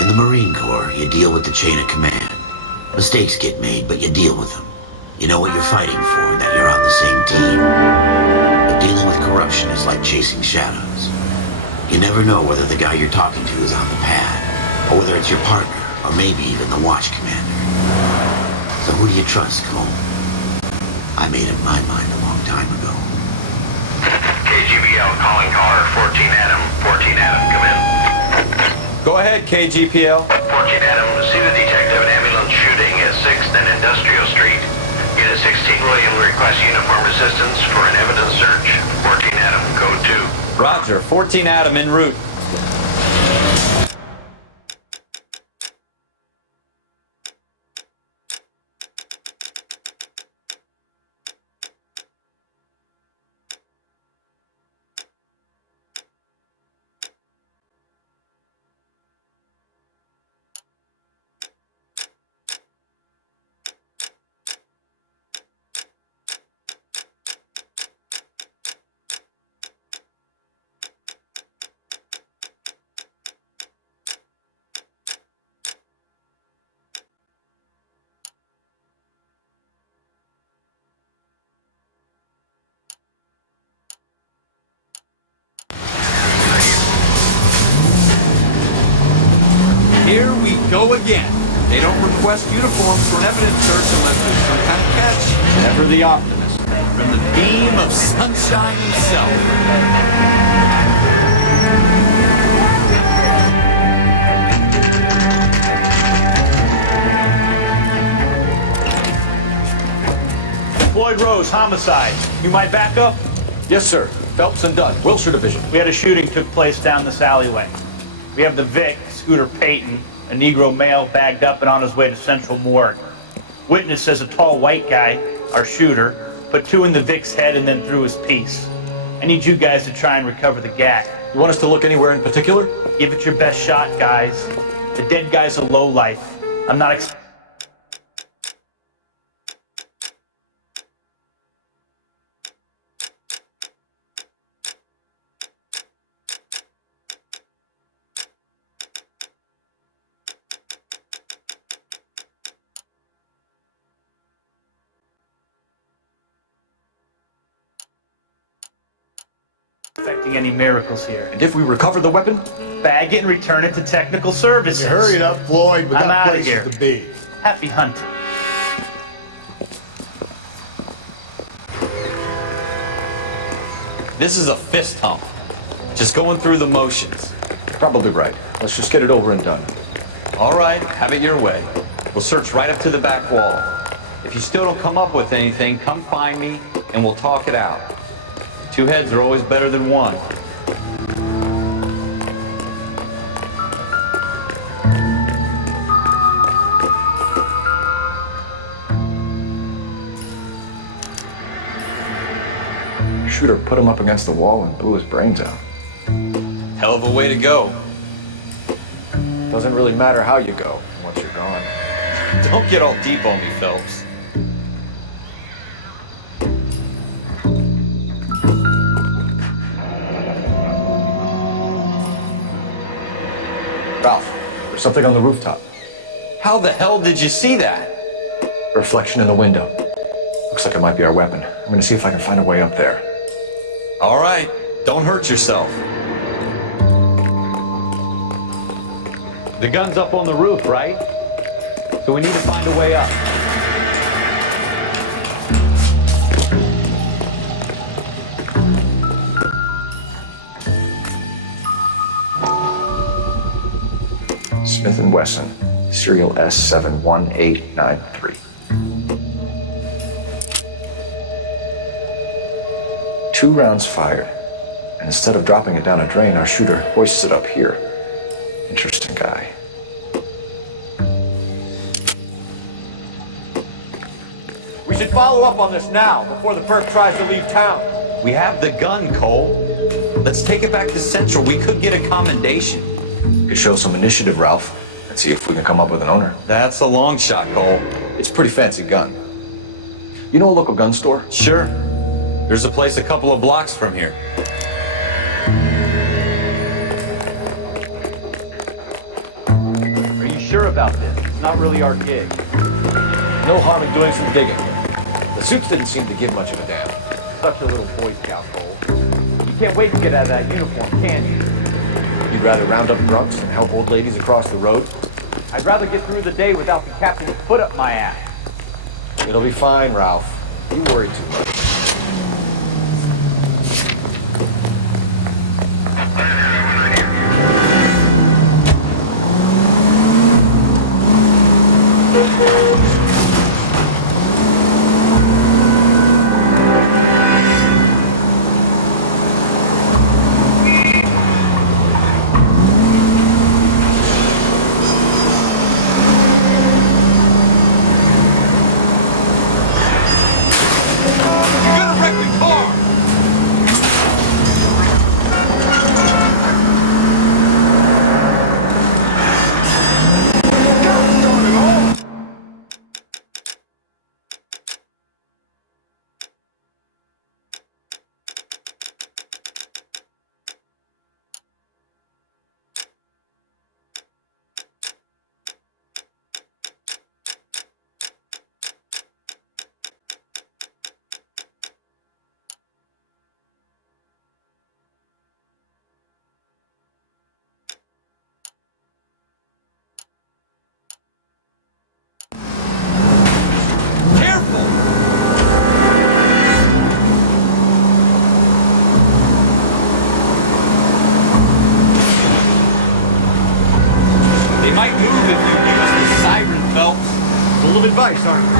In the Marine Corps, you deal with the chain of command. Mistakes get made, but you deal with them. You know what you're fighting for, and that you're on the same team. But dealing with corruption is like chasing shadows. You never know whether the guy you're talking to is on the pad, or whether it's your partner, or maybe even the watch commander. So who do you trust, Cole? I made up my mind a long time ago. KGBL calling caller 14 Adam. 14 Adam, come in. Go ahead, KGPL. 14 Adam, see the detective an ambulance shooting at 6th and Industrial Street. Unit 16 William requests uniform assistance for an evidence search. 14 Adam, code 2. Roger, 14 Adam en route. Here we go again. They don't request uniforms for an evidence search unless there's some kind of catch. Never the optimist. From the beam of sunshine himself. Floyd Rose, homicide. You might back up? Yes, sir. Phelps and Dunn, Wilshire Division. We had a shooting took place down this alleyway. We have the Vic, Scooter Payton, a Negro male bagged up and on his way to Central Morgue. Witness says a tall white guy, our shooter, put 2 in the Vic's head and then threw his piece. I need you guys to try and recover the gat. You want us to look anywhere in particular? Give it your best shot, guys. The dead guy's a lowlife. I'm not expecting any miracles here. And if we recover the weapon? Bag it and return it to technical services. You hurry it up, Floyd. We I'm got outta places here. to be. Happy hunting. This is a fist hump. Just going through the motions. Probably right. Let's just get it over and done. All right, have it your way. We'll search right up to the back wall. If you still don't come up with anything, come find me and we'll talk it out. 2 heads are always better than 1. Shooter put him up against the wall and blew his brains out. Hell of a way to go. Doesn't really matter how you go once you're gone. Don't get all deep on me, Phelps. Ralph, there's something on the rooftop. How the hell did you see that? Reflection in the window. Looks like it might be our weapon. I'm gonna see if I can find a way up there. All right, don't hurt yourself. The gun's up on the roof, right? So we need to find a way up. Smith & Wesson, serial S71893. 2 rounds fired, and instead of dropping it down a drain, our shooter hoists it up here. Interesting guy. We should follow up on this now, before the perp tries to leave town. We have the gun, Cole. Let's take it back to Central. We could get a commendation. Could show some initiative, Ralph, and see if we can come up with an owner. That's a long shot, Cole. It's a pretty fancy gun. You know a local gun store? Sure. There's a place a couple of blocks from here. about this. It's not really our gig. No harm in doing some digging. The suits didn't seem to give much of a damn. Such a little Boy Scout, Cole. You can't wait to get out of that uniform, can you? You'd rather round up drunks than help old ladies across the road? I'd rather get through the day without the captain's foot up my ass. It'll be fine, Ralph. You worry too much. Advice, aren't you?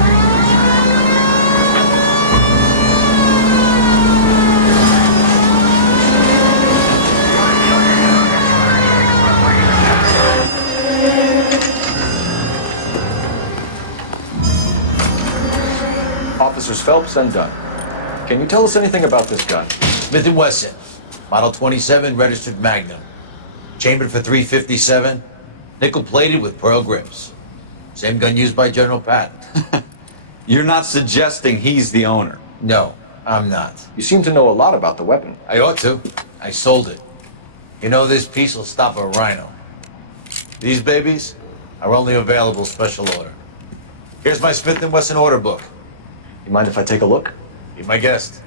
Officers Phelps and Dunn. Can you tell us anything about this gun? Smith & Wesson, Model 27, registered Magnum. Chambered for .357, nickel-plated with pearl grips. Same gun used by General Patton. You're not suggesting he's the owner? No, I'm not. You seem to know a lot about the weapon. I ought to. I sold it. You know, this piece will stop a rhino. These babies are only available special order. Here's my Smith & Wesson order book. You mind if I take a look? Be my guest.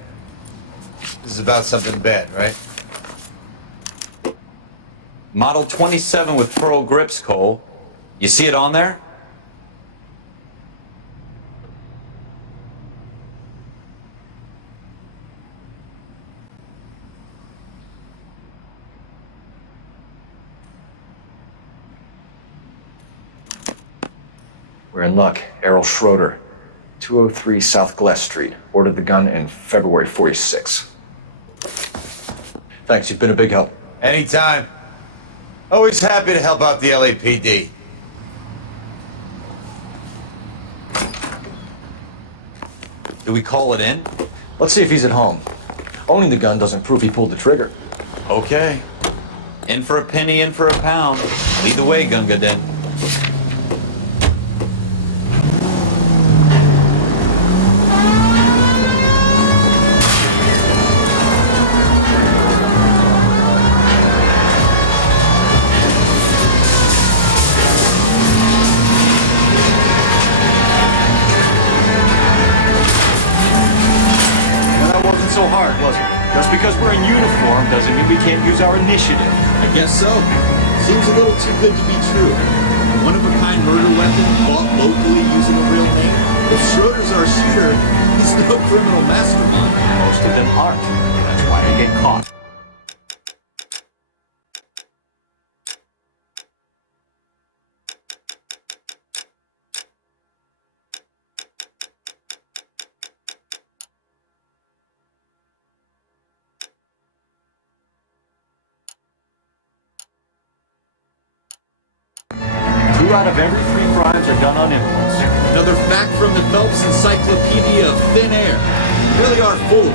This is about something bad, right? Model 27 with pearl grips, Cole. You see it on there? We're in luck. Errol Schroeder, 203 South Glass Street. Ordered the gun in February '46. Thanks, you've been a big help. Anytime. Always happy to help out the LAPD. Do we call it in? Let's see if he's at home. Owning the gun doesn't prove he pulled the trigger. Okay. In for a penny, in for a pound. Lead the way, Gunga Din. So hard, was it? Just because we're in uniform doesn't mean we can't use our initiative. I guess so. Seems a little too good to be true. A one-of-a-kind murder weapon bought locally using a real name? If Schroeder's our shooter, he's no criminal mastermind. Most of them aren't. That's why they get caught. Out of every 3 crimes are done on impulse. Another fact from the Phelps Encyclopedia of Thin Air. You really are full.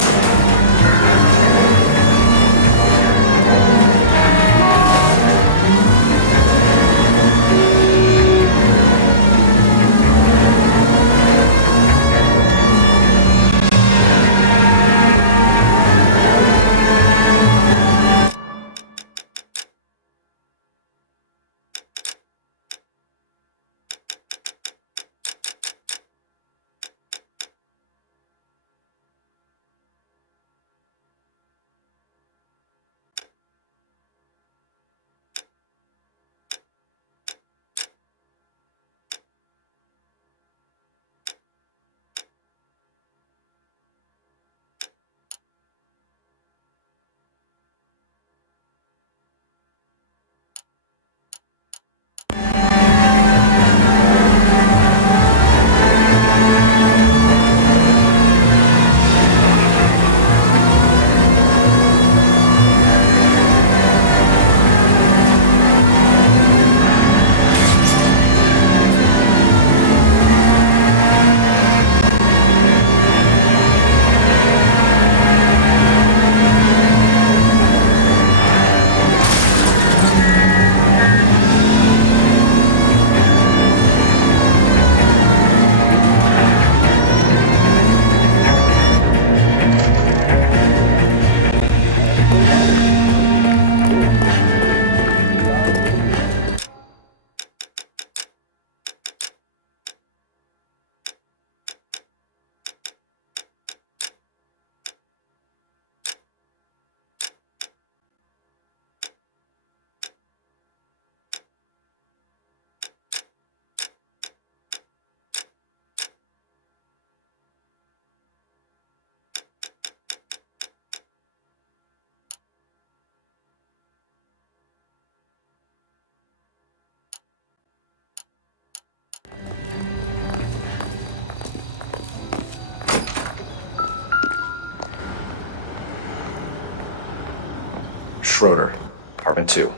Schroeder, apartment 2.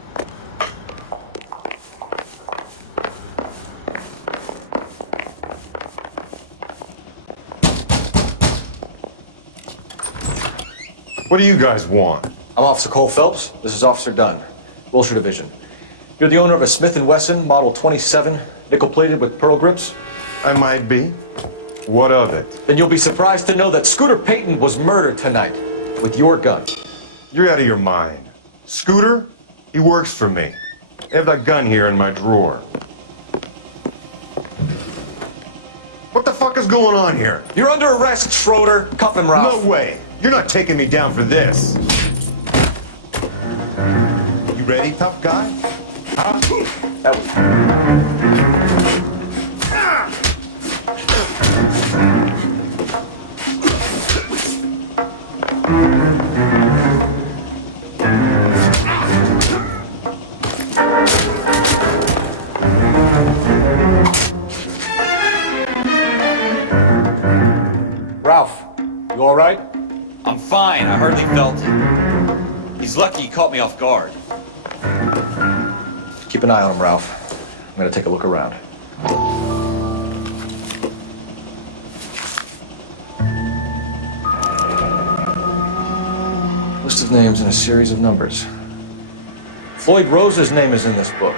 What do you guys want? I'm Officer Cole Phelps. This is Officer Dunn, Wilshire Division. You're the owner of a Smith & Wesson Model 27, nickel-plated with pearl grips? I might be. What of it? Then you'll be surprised to know that Scooter Payton was murdered tonight with your gun. You're out of your mind. Scooter? He works for me. I have that gun here in my drawer. What the fuck is going on here? You're under arrest, Schroeder. Cuff him, Ralph. No way. You're not taking me down for this. You ready, tough guy? Ralph, you all right? I'm fine. I hardly felt it. He's lucky he caught me off guard. Keep an eye on him, Ralph. I'm gonna take a look around. List of names and a series of numbers. Floyd Rose's name is in this book.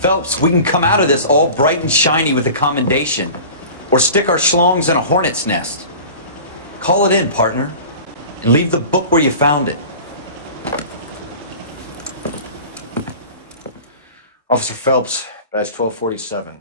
Phelps, we can come out of this all bright and shiny with a commendation. Or stick our schlongs in a hornet's nest. Call it in, partner. And leave the book where you found it. Officer Phelps, badge 1247.